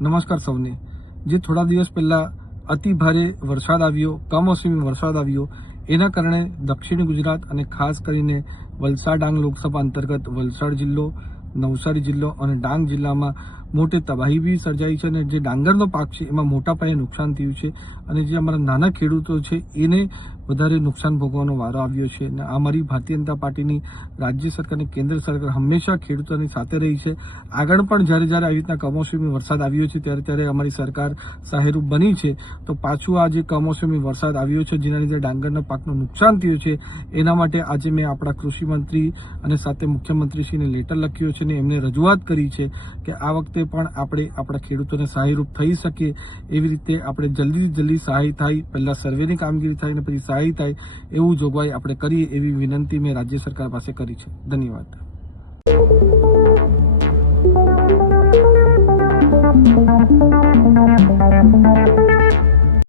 નમસ્કાર સૌને. જે થોડા દિવસ પહેલા અતિ ભારે વરસાદ આવ્યો, કમોસમી વરસાદ આવ્યો, એના કારણે દક્ષિણ ગુજરાત અને ખાસ કરીને વલસાડ ડાંગ લોકસભા અંતર્ગત વલસાડ જિલ્લો, નવસારી જિલ્લો અને ડાંગ જિલ્લામાં મોટી તબાહી બી સર્જાઈ છે અને જે ડાંગરનો પાક છે, એમાં મોટા પાયે નુકસાન થયું છે અને જે અમારા નાના ખેડૂતો છે, એને વધારે નુકસાન ભોગવવાનો વારો આવ્યો છે અને અમારી ભારતીય જનતા પાર્ટીની રાજ્ય સરકાર અને કેન્દ્ર સરકાર હંમેશા ખેડૂતોની સાથે રહી છે. આગળ પણ જ્યારે જ્યારે આવી રીતના કમોસમી વરસાદ આવ્યો છે, ત્યારે ત્યારે અમારી સરકાર સહાયરૂપ બની છે. તો પાછું આ જે કમોસમી વરસાદ આવ્યો છે, જેના લીધે ડાંગરના પાકનું નુકસાન થયું છે, એના માટે આજે મેં આપણા કૃષિમંત્રી અને સાથે મુખ્યમંત્રીશ્રીને લેટર લખ્યો છે અને એમને રજૂઆત કરી છે કે આ વખતે પણ આપણે આપણા ખેડૂતોને સહાયરૂપ થઈ શકીએ. એવી રીતે આપણે જલ્દી જલ્દી સહાય થાય, પહેલાં સર્વેની કામગીરી થાય અને પછી સહાય થાય એવું જોગવાઈ આપણે કરીએ એવી વિનંતી મેં રાજ્ય સરકાર પાસે કરી છે ધન્યવાદ